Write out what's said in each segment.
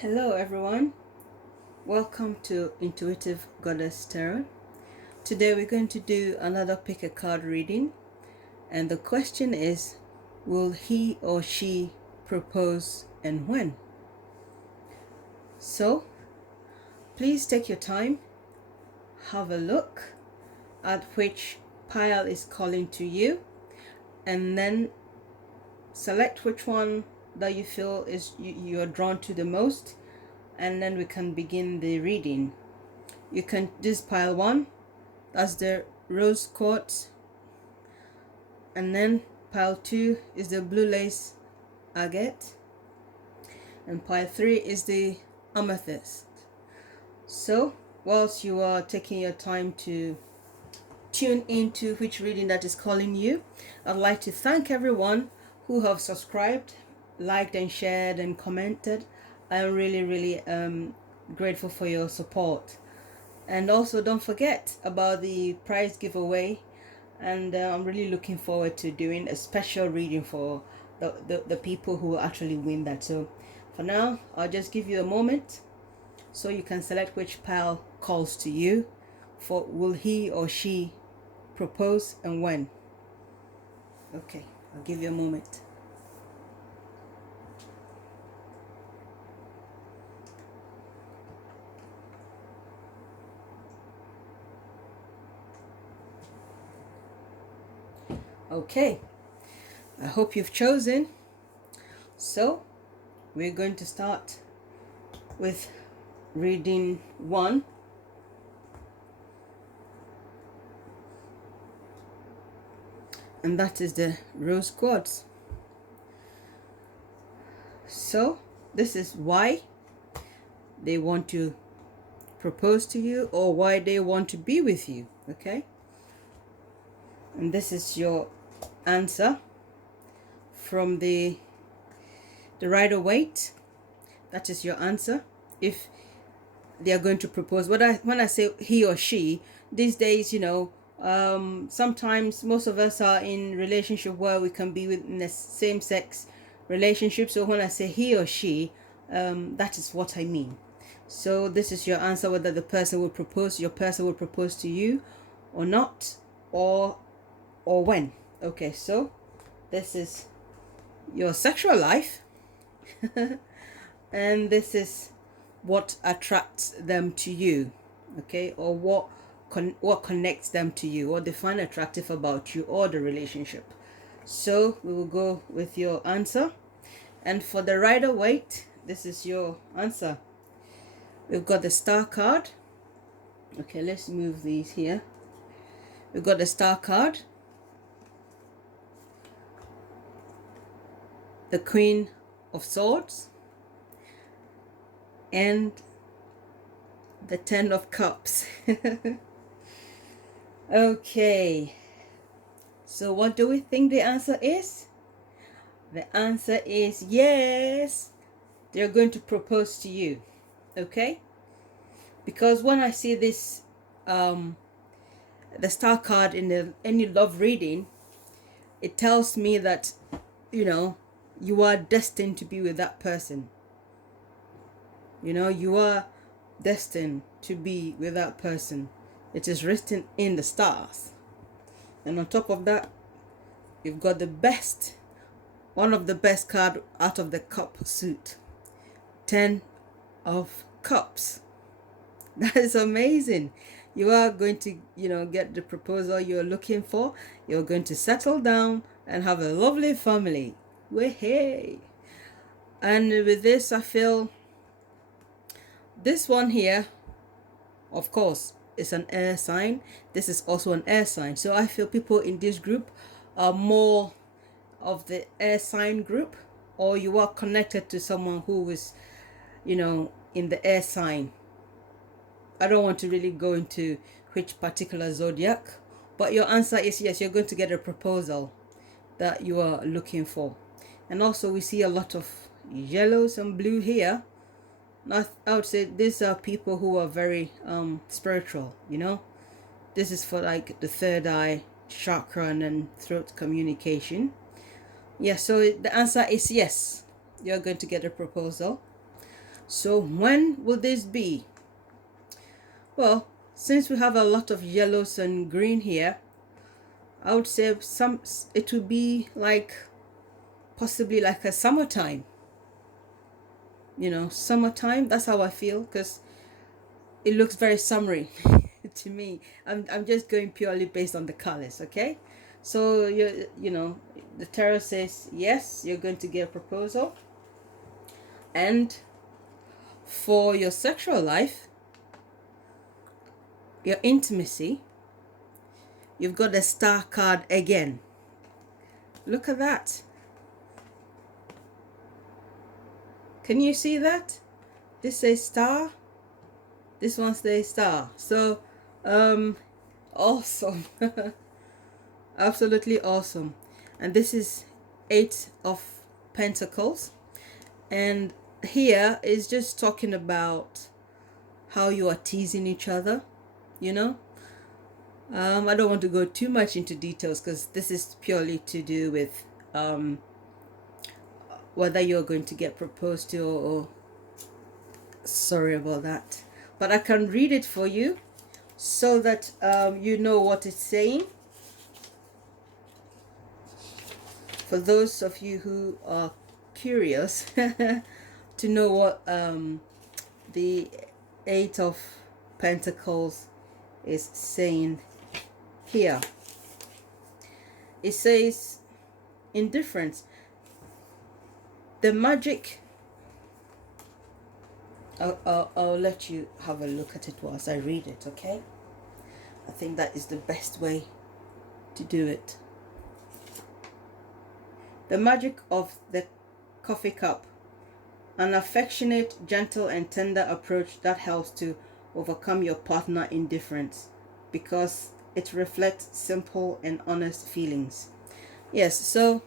Hello everyone, welcome to Intuitive Goddess Tarot. Today we're going to do another pick a card reading, and the question is, will he or she propose and when? So please take your time, have a look at which pile is calling to you, and then select which one that you feel is you are drawn to the most, and then we can begin the reading. You can, this pile 1, that's the rose quartz, and then pile 2 is the blue lace agate, and pile 3 is the amethyst. So whilst you are taking your time to tune into which reading that is calling you, I'd like to thank everyone who have subscribed, liked and shared and commented. I'm really grateful for your support. And also don't forget about the prize giveaway, and I'm really looking forward to doing a special reading for the people who actually win that. So for now, I'll just give you a moment so you can select which pile calls to you for will he or she propose and when. Okay, I'll give you a moment. Okay, I hope you've chosen. So we're going to start with reading 1. And that is the rose quartz. So this is why they want to propose to you or why they want to be with you. Okay, and this is your answer from the Rider-Waite. That is your answer if they are going to propose. When I say he or she, these days, sometimes most of us are in relationship where we can be in the same sex relationship. So when I say he or she, that is what I mean. So this is your answer, whether the person will propose, your person will propose to you or not, or when. Okay, so this is your sexual life and this is what attracts them to you, okay, or what connects them to you, what they find attractive about you or the relationship. So we will go with your answer. And for the Rider-Waite, this is your answer. We've got the Star card. Okay, let's move these here. We've got the Star card, the Queen of Swords, and the 10 of Cups. Okay, so what do we think the answer is? The answer is yes, they're going to propose to you. Okay, because when I see this the Star card in any love reading, it tells me that you are destined to be with that person. You are destined to be with that person. It is written in the stars. And on top of that, you've got one of the best card out of the cup suit, 10 of Cups. That is amazing. You are going to get the proposal you're looking for. You're going to settle down and have a lovely family. Hey. And with this, I feel this one here, of course, is an air sign. This is also an air sign. So I feel people in this group are more of the air sign group, or you are connected to someone who is, in the air sign. I don't want to really go into which particular zodiac, but your answer is yes, you're going to get a proposal that you are looking for. And also we see a lot of yellows and blue here. I would say these are people who are very spiritual. This is for like the third eye chakra and then throat communication. Yeah, so the answer is yes, you're going to get a proposal. So when will this be? Well, since we have a lot of yellows and green here, I would say it would be like possibly like a summertime. You know, summertime. That's how I feel, because it looks very summery to me. I'm just going purely based on the colors, okay? So you know, the tarot says yes, you're going to get a proposal. And for your sexual life, your intimacy, you've got the Star card again. Look at that. Can you see that? This says Star, this one says Star. So awesome. Absolutely awesome. And this is 8 of Pentacles, and here is just talking about how you are teasing each other, you know. I don't want to go too much into details, because this is purely to do with whether you're going to get proposed to, or sorry about that, but I can read it for you so that you know what it's saying. For those of you who are curious to know what the 8 of Pentacles is saying here. It says indifference. The magic, I'll let you have a look at it whilst I read it, okay? I think that is the best way to do it. The magic of the coffee cup. An affectionate, gentle and tender approach that helps to overcome your partner indifference, because it reflects simple and honest feelings. Yes, so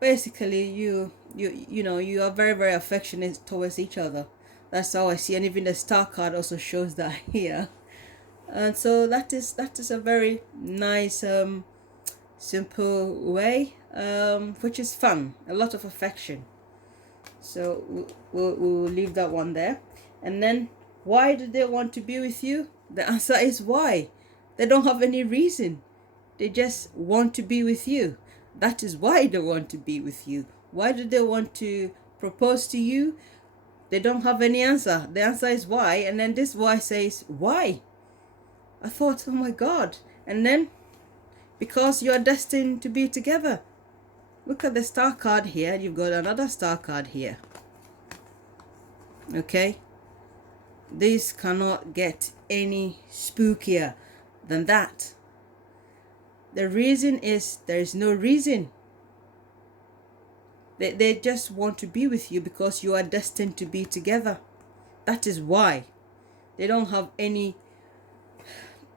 basically you know, you are very, very affectionate towards each other. That's how I see, and even the Star card also shows that here. And so that is a very nice simple way, which is fun, a lot of affection. So we'll leave that one there. And then, why do they want to be with you? The answer is why. They don't have any reason. They just want to be with you. That is why they want to be with you. Why do they want to propose to you? They don't have any answer. The answer is why. And then this why says why. I thought, oh my God. And then, because you are destined to be together. Look at the Star card here. You've got another Star card here. Okay. This cannot get any spookier than that. The reason is there is no reason. They just want to be with you because you are destined to be together. That is why. They don't have any,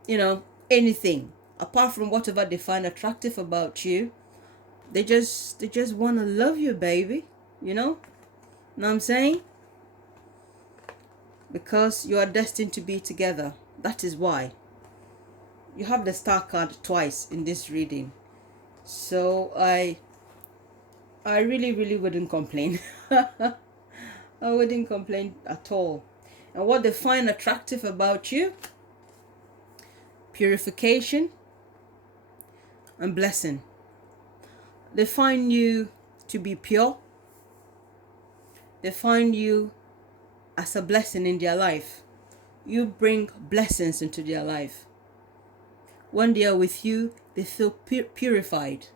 you know, anything apart from whatever they find attractive about you. They just want to love you, baby. You know what I'm saying? Because you are destined to be together. That is why. You have the Star card twice in this reading. So I really, really wouldn't complain. I wouldn't complain at all. And what they find attractive about you: purification and blessing. They find you to be pure. They find you as a blessing in their life. You bring blessings into their life. When they are with you, they feel purified.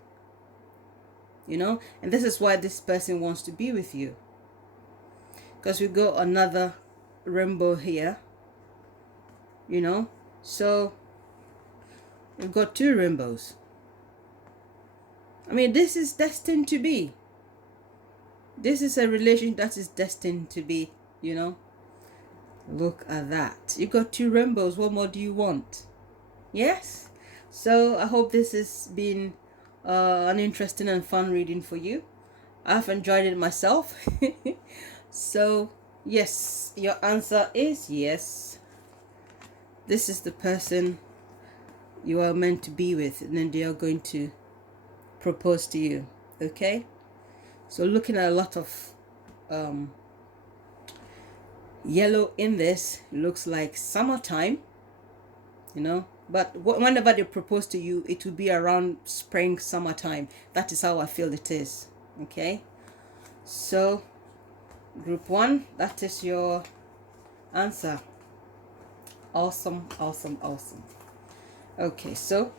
You know, and this is why this person wants to be with you. Because we got another rainbow here. You know, so we've got 2 rainbows. I mean, this is destined to be. This is a relation that is destined to be, you know. Look at that. You got 2 rainbows. What more do you want? Yes? So I hope this has been an interesting and fun reading for you. I've enjoyed it myself. So, yes, your answer is yes. This is the person you are meant to be with, and then they are going to propose to you. Okay? So looking at a lot of Yellow in this looks like summertime, you know, but whenever they propose to you, it will be around spring, summertime. That is how I feel it is. Okay, so group 1, that is your answer. Awesome, awesome, awesome. Okay, so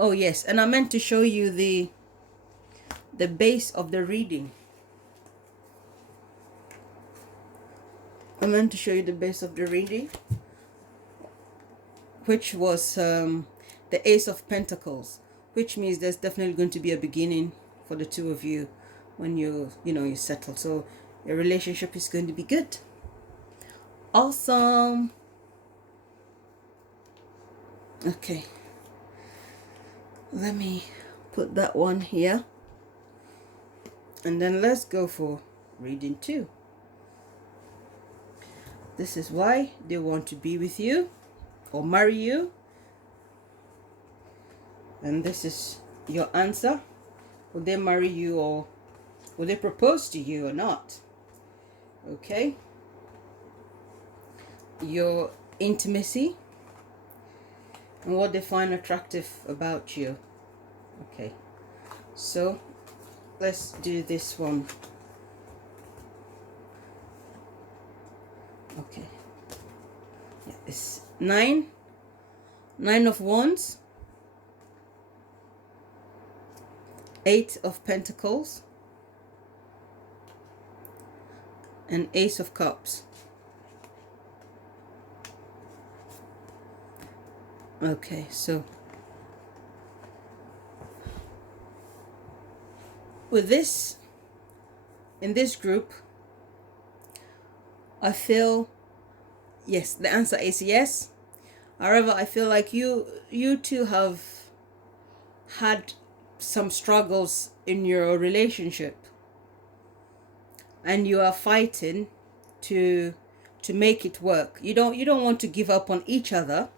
oh yes, and I meant to show you the base of the reading. I meant to show you the base of the reading, which was the Ace of Pentacles, which means there's definitely going to be a beginning for the two of you when you settle. So your relationship is going to be good. Awesome. Okay, let me put that one here, and then let's go for reading 2. This is why they want to be with you or marry you, and this is your answer. Will they marry you, or will they propose to you or not? Okay, your intimacy and what they find attractive about you. Okay, so let's do this one. Okay, yeah, it's 9 of Wands, 8 of Pentacles, and Ace of Cups. Okay, so with this, in this group, I feel, yes, the answer is yes. However, I feel like you two have had some struggles in your relationship, and you are fighting to make it work. You don't want to give up on each other,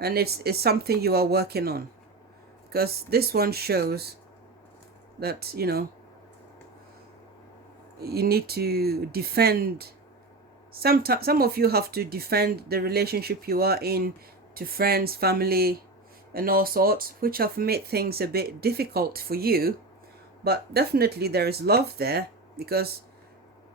and it's something you are working on, because this one shows that you need to defend. Some of you have to defend the relationship you are in to friends, family, and all sorts, which have made things a bit difficult for you. But definitely there is love there, because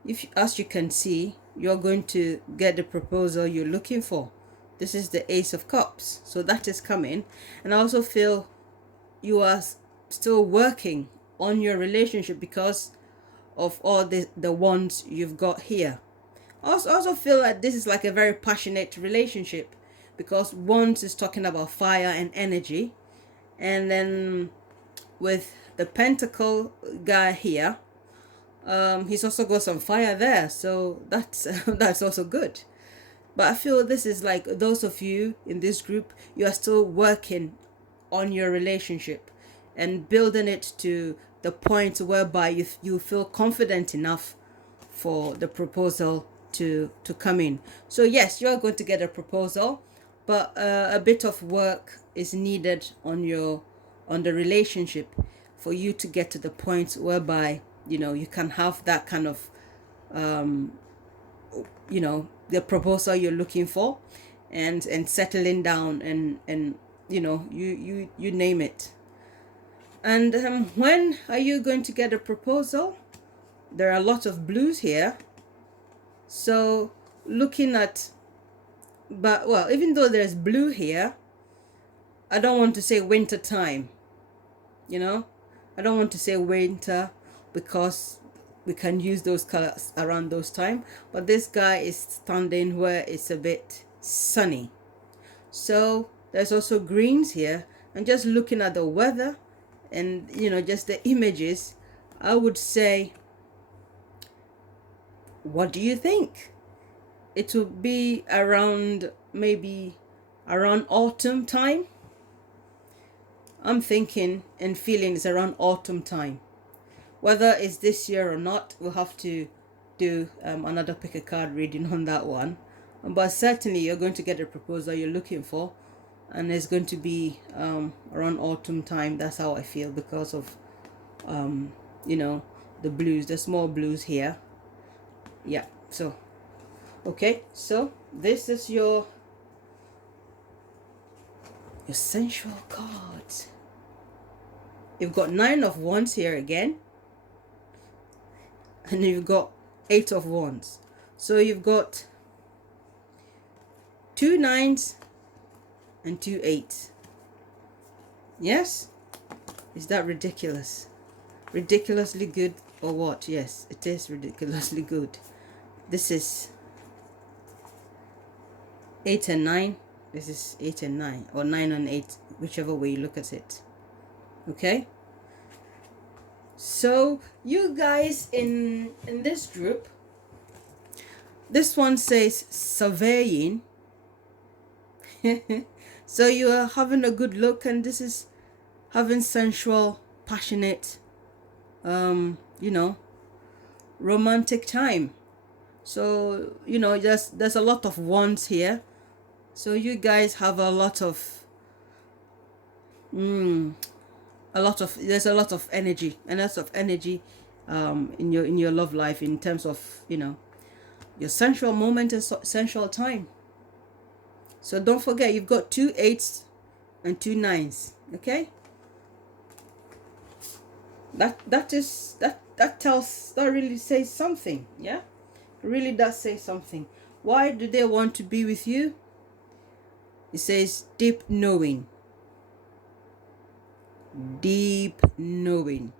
if, as you can see, you're going to get the proposal you're looking for. This is the Ace of Cups, so that is coming. And I also feel you are still working on your relationship because of all the wands you've got here. I also feel like this is like a very passionate relationship, because wands is talking about fire and energy, and then with the pentacle guy here, he's also got some fire there, so that's that's also good. But I feel this is like those of you in this group, you are still working on your relationship and building it to the point whereby you feel confident enough for the proposal to come in. So yes, you are going to get a proposal, but a bit of work is needed on the relationship for you to get to the point whereby you can have that kind of the proposal you're looking for, and settling down, and you name it. And when are you going to get a proposal? There are a lot of blues here, so looking at, but well, even though there's blue here, I don't want to say winter time. I don't want to say winter, because we can use those colors around those time, but this guy is standing where it's a bit sunny. So there's also greens here, and just looking at the weather and just the images, I would say, what do you think? It will be around, maybe around autumn time. I'm thinking and feeling it's around autumn time. Whether it's this year or not, we'll have to do another pick a card reading on that one. But certainly you're going to get the proposal you're looking for, and it's going to be around autumn time. That's how I feel, because of you know, the blues, the small blues here. Yeah, so okay, so this is your sensual cards. You've got 9 of Wands here again, and you've got 8 of Wands. So you've got 2 9s and 2 8s. Yes? Is that ridiculous? Ridiculously good or what? Yes, it is ridiculously good. This is 8 and 9. This is 8 and 9, or 9 and 8, whichever way you look at it. Okay? So you guys in this group, this one says surveying. So you are having a good look, and this is having sensual, passionate, you know, romantic time. So, you know, there's a lot of wands here. So you guys have a lot of there's a lot of energy, and lots of energy in your love life, in terms of, you know, your sensual moment and sensual time. So don't forget, you've got 2 8s and 2 9s. Okay, that really says something. Yeah, it really does say something. Why do they want to be with you? It says deep knowing. Deep knowing.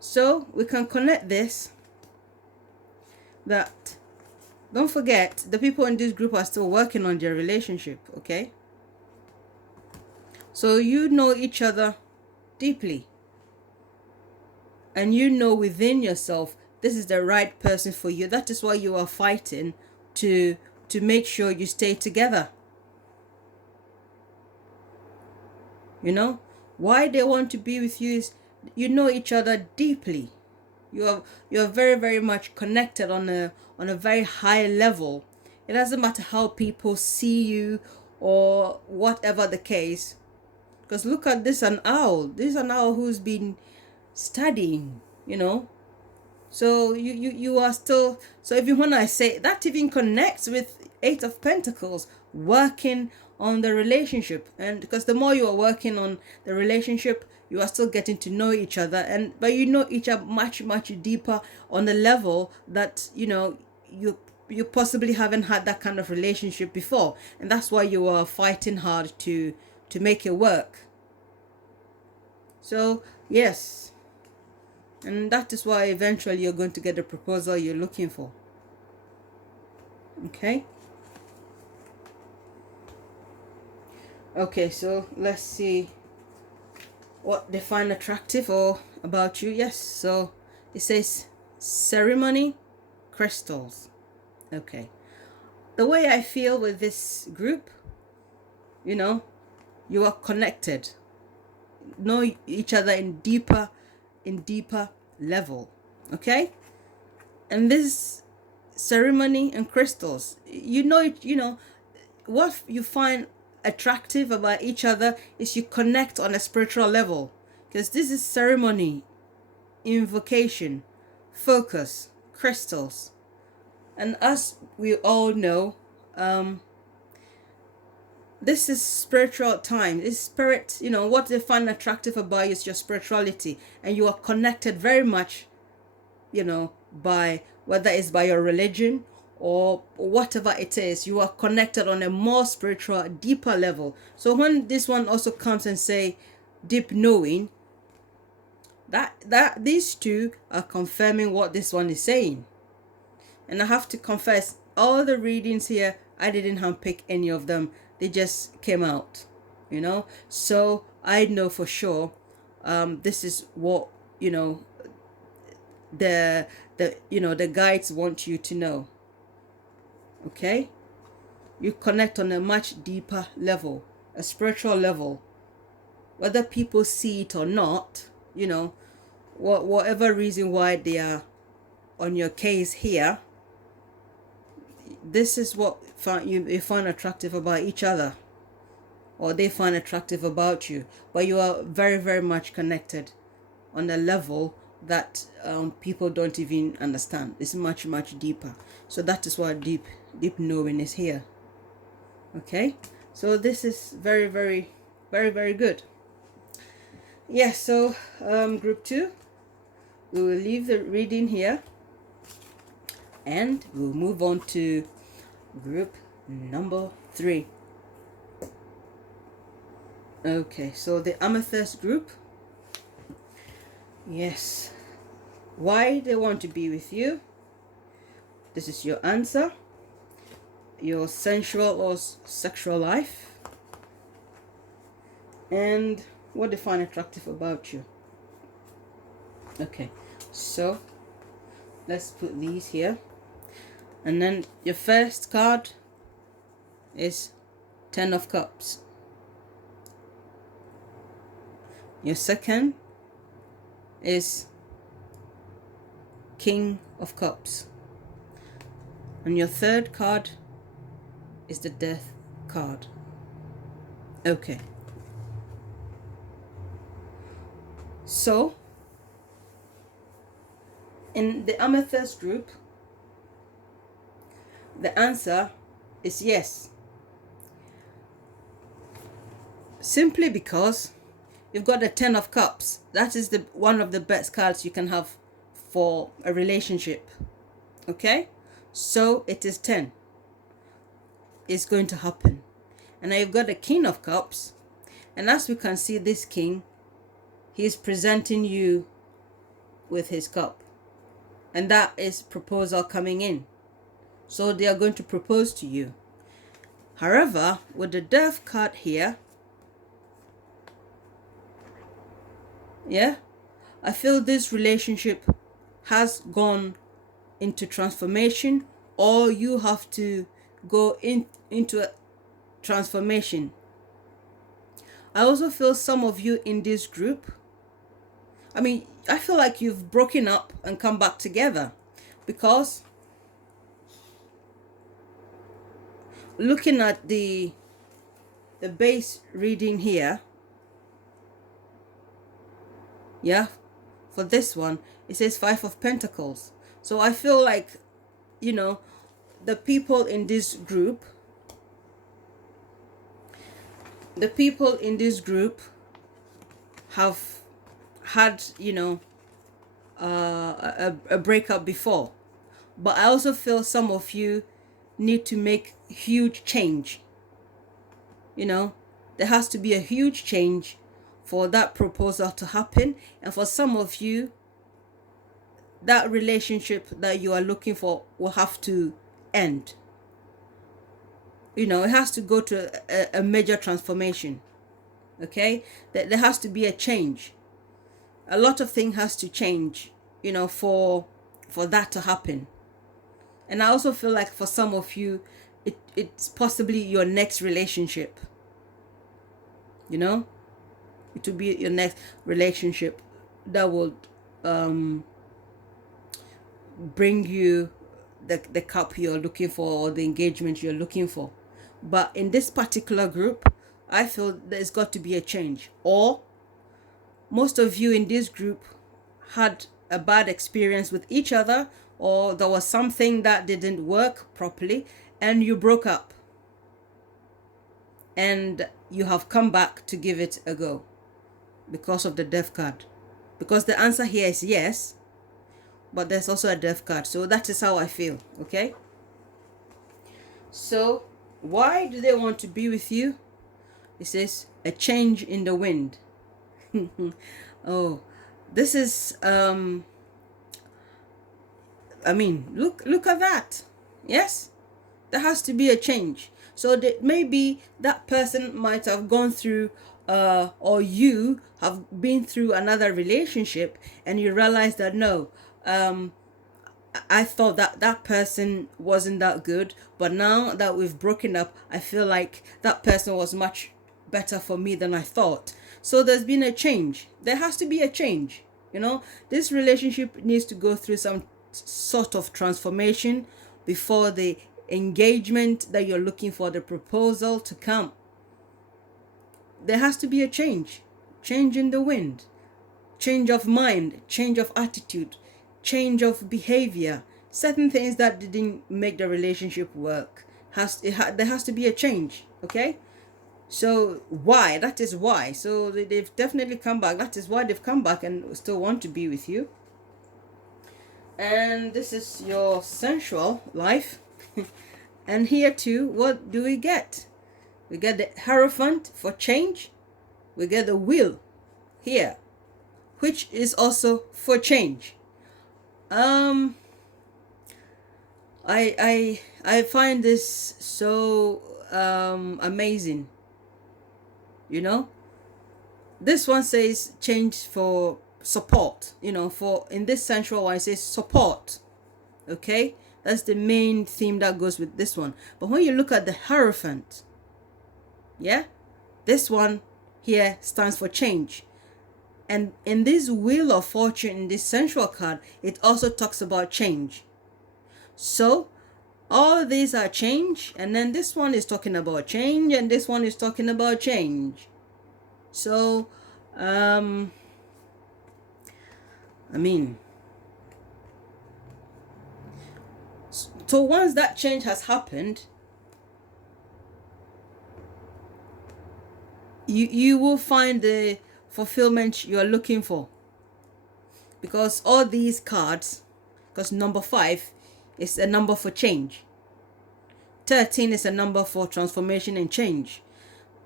So we can connect this, that don't forget, the people in this group are still working on their relationship. Okay, so you know each other deeply, and you know within yourself this is the right person for you. That is why you are fighting to make sure you stay together. You know why they want to be with you is you know each other deeply. You are very, very much connected on a very high level. It doesn't matter how people see you or whatever the case. Because look at this, an owl. This is an owl who's been studying, you know. So you are still, so even when I say that, even connects with 8 of Pentacles, working on the relationship. And because the more you are working on the relationship, you are still getting to know each other, but you know each other much, much deeper on a level that, you know, you possibly haven't had that kind of relationship before, and that's why you are fighting hard to make it work. So yes, and that is why eventually you're going to get the proposal you're looking for. Okay. Okay, so let's see what they find attractive or about you. Yes, so it says ceremony, crystals. Okay, the way I feel with this group, you know, you are connected, know each other in deeper level. Okay, and this ceremony and crystals, you know what you find attractive about each other is you connect on a spiritual level, because this is ceremony, invocation, focus, crystals. And as we all know, this is spiritual time. This spirit, you know, what they find attractive about you is your spirituality, and you are connected very much, you know, by whether it's by your religion or whatever it is, you are connected on a more spiritual, deeper level. So when this one also comes and say deep knowing, that these two are confirming what this one is saying. And I have to confess, all the readings here, I didn't handpick any of them. They just came out, you know. So I know for sure this is what, you know, the you know, the guides want you to know. Okay, you connect on a much deeper level, a spiritual level, whether people see it or not, you know, whatever reason why they are on your case here, this is what you find attractive about each other. or they find attractive about you, but you are very, very much connected on a level that people don't even understand. It's much, much deeper. So that is why deep knowing is here. Okay, so this is very, very, very, very good. Yes, so group 2, we will leave the reading here and we'll move on to group number 3. Okay, so the Amethyst group. Yes, why they want to be with you. This is your answer. Your sensual or sexual life, and what they find attractive about you. Okay, so let's put these here, and then your first card is 10 of Cups. Your second is King of Cups, and your third card is the Death card. Okay, so in the Amethyst group, the answer is yes, simply because you've got the 10 of Cups. That is the one of the best cards you can have for a relationship. Okay, so it is 10 is going to happen. And now you've got the King of Cups, and as we can see, this king, he is presenting you with his cup, and that is proposal coming in. So they are going to propose to you. However, with the Death card here, yeah, I feel this relationship has gone into transformation, or you have to go into a transformation. I also feel some of you in this group, I feel like you've broken up and come back together, because looking at the base reading here, yeah, for this one, it says 5 of Pentacles. So I feel like, the people in this group have had, a breakup before. But I also feel some of you need to make huge change. There has to be a huge change for that proposal to happen. And for some of you, that relationship that you are looking for will have to end. It has to go to a major transformation. Okay, there has to be a change. A lot of things has to change, for that to happen. And I also feel like for some of you, it's possibly your next relationship. It will be your next relationship that would bring you the cup you're looking for, or the engagement you're looking for. But in this particular group, I feel there's got to be a change. Or most of you in this group had a bad experience with each other, or there was something that didn't work properly and you broke up, and you have come back to give it a go because of the Death card. Because the answer here is yes, but there's also a Death card. So that is how I feel. Okay, so why do they want to be with you? It says a change in the wind. Oh, this is look at that. Yes, there has to be a change. So that maybe that person might have gone through or you have been through another relationship, and you realize that no, I thought that person wasn't that good, but now that we've broken up, I feel like that person was much better for me than I thought. So there's been a change. There has to be a change. This relationship needs to go through some sort of transformation before the engagement that you're looking for, the proposal, to come. there has to be a change in the wind, change of mind, change of attitude, change of behavior. Certain things that didn't make the relationship work, there has to be a change. Okay, so why? That is why. So they've definitely come back. That is why they've come back and still want to be with you. And this is your sensual life. And here too, what do we get? We get the Hierophant for change. We get the Wheel here, which is also for change. I find this so amazing. You know, this one says change for support. You know, for in this sensual one it says support. Okay, that's the main theme that goes with this one. But when you look at the Hierophant, yeah, this one here stands for change. And in this Wheel of Fortune, in this sensual card, it also talks about change. So all these are change, and then this one is talking about change, and this one is talking about change. So I mean, so once that change has happened, you will find the fulfillment you are looking for. Because all these cards, because number 5 is a number for change, 13 is a number for transformation and change.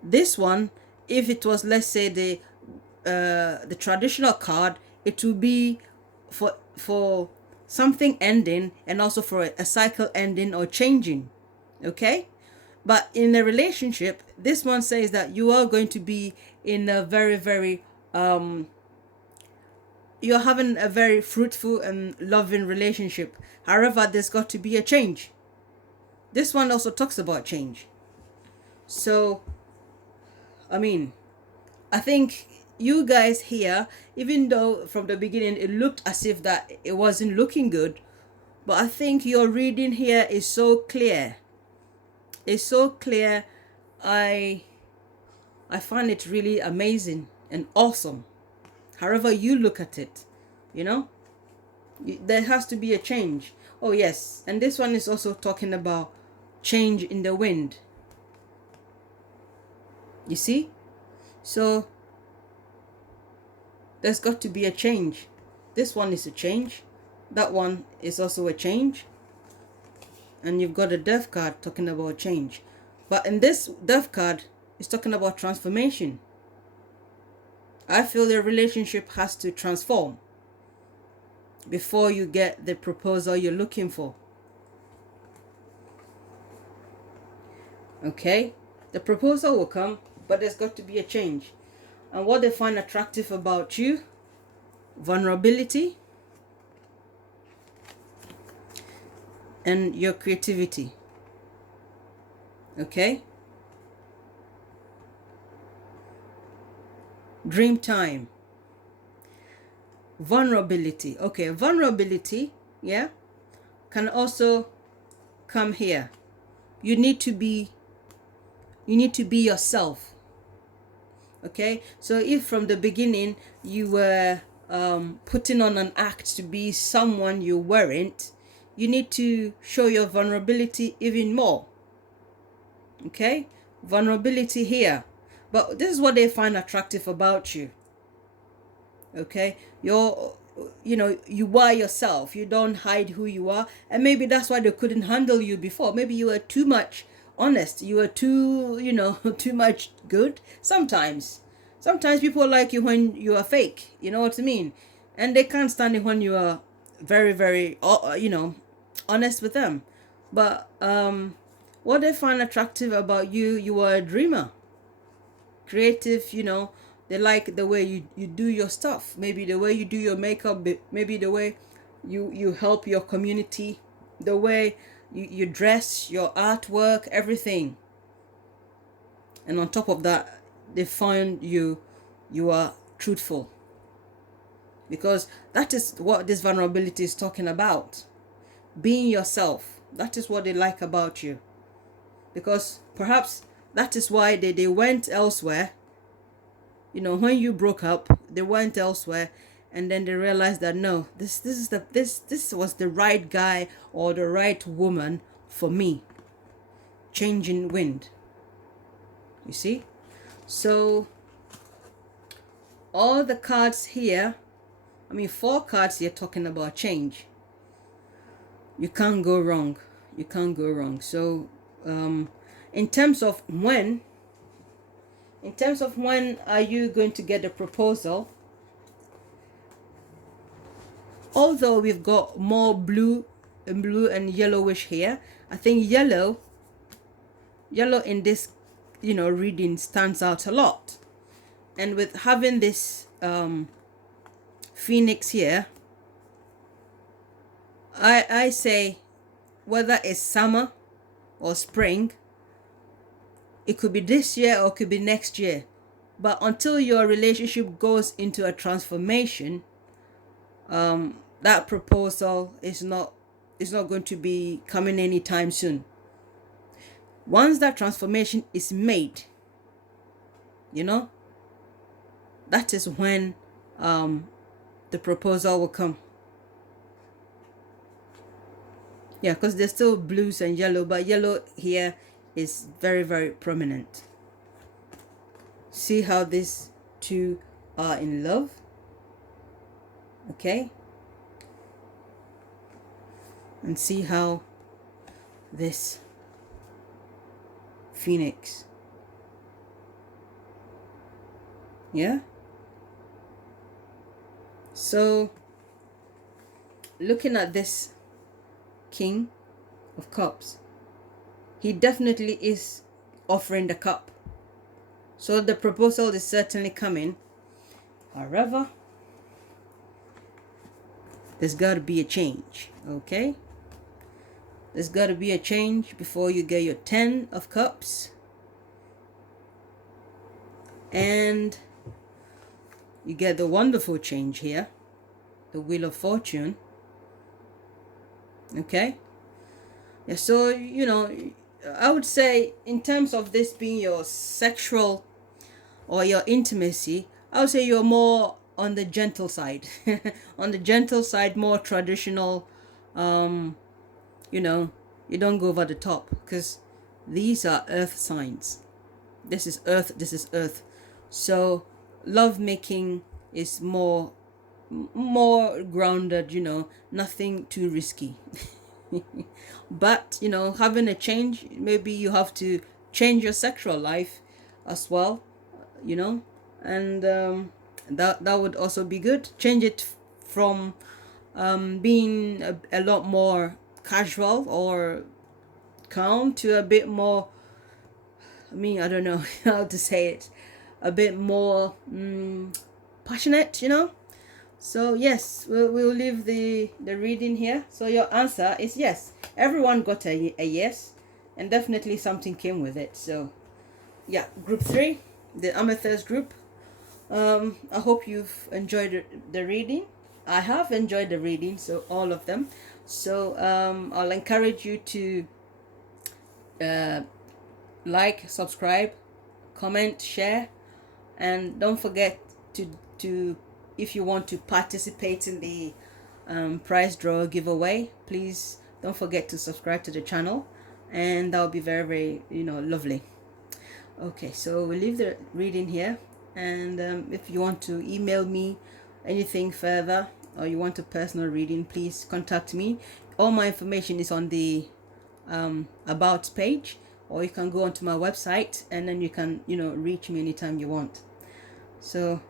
This one, if it was, let's say, the traditional card, it will be for something ending, and also for a cycle ending or changing. Okay, but in a relationship, this one says that you are going to be in a very, very you're having a very fruitful and loving relationship. However, there's got to be a change. This one also talks about change. So I mean, I think you guys here, even though from the beginning it looked as if that it wasn't looking good, but I think your reading here is so clear. It's so clear. I find it really amazing and awesome. However you look at it, you know, there has to be a change. Oh yes, and this one is also talking about change in the wind. You see? So there's got to be a change. This one is a change. That one is also a change. And you've got a Death card talking about change. But in this Death card, it's talking about transformation. I feel the relationship has to transform before you get the proposal you're looking for. Okay? The proposal will come, but there's got to be a change. And what they find attractive about you: vulnerability and your creativity. Okay? Dream time. Vulnerability. Okay, vulnerability, yeah, can also come here. You need to be yourself. Okay, so if from the beginning you were putting on an act to be someone you weren't, you need to show your vulnerability even more. Okay, vulnerability here. But this is what they find attractive about you. Okay, you are yourself. You don't hide who you are, and maybe that's why they couldn't handle you before. Maybe you were too much honest. You were too, too much good. Sometimes people like you when you are fake. You know what I mean? And they can't stand it when you are very, very, honest with them. But what they find attractive about you, you are a dreamer, creative. They like the way you do your stuff. Maybe the way you do your makeup. Maybe the way you help your community. The way you dress, your artwork, everything. And on top of that, they find you are truthful. Because that is what this vulnerability is talking about. Being yourself. That is what they like about you. Because perhaps that is why they went elsewhere you know, when you broke up, they went elsewhere, and then they realized that no, this was the right guy or the right woman for me. Changing wind. You see? So all the cards here, I mean 4 cards here talking about change. You can't go wrong. You can't go wrong. So in terms of when are you going to get a proposal, although we've got more blue and yellowish here, I think yellow in this, you know, reading stands out a lot. And with having this phoenix here, I say whether it's summer or spring, it could be this year or it could be next year, but until your relationship goes into a transformation, that proposal is not going to be coming anytime soon. Once that transformation is made, you know, that is when the proposal will come. Yeah, because there's still blues and yellow, but yellow here is very, very prominent. See how these two are in love? Okay? And see how this phoenix, yeah? So looking at this King of Cups, he definitely is offering the cup. So the proposal is certainly coming. However, there's got to be a change, okay? There's got to be a change before you get your 10 of Cups. And you get the wonderful change here, the Wheel of Fortune. Okay? Yeah, so, you know, I would say in terms of this being your sexual or your intimacy, I would say you're more on the gentle side. On the gentle side, more traditional. You know, you don't go over the top, because these are earth signs. This is earth, this is earth. So love making is more grounded, you know, nothing too risky. But, you know, having a change, maybe you have to change your sexual life as well, you know, and that would also be good. Change it from being a lot more casual or calm to a bit more, I mean, I don't know how to say it, a bit more passionate, you know. So yes, we'll leave the reading here. So your answer is yes. Everyone got a yes, and definitely something came with it. So yeah, group 3, the Amethyst group. I hope you've enjoyed the reading. I have enjoyed the reading, so all of them. So I'll encourage you to like, subscribe, comment, share, and don't forget to if you want to participate in the prize draw giveaway, please don't forget to subscribe to the channel, and that will be very, very, you know, lovely. Okay, so we'll leave the reading here, and if you want to email me anything further, or you want a personal reading, please contact me. All my information is on the about page, or you can go onto my website, and then you can, you know, reach me anytime you want. So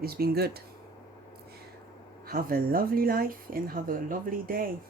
it's been good. Have a lovely life and have a lovely day.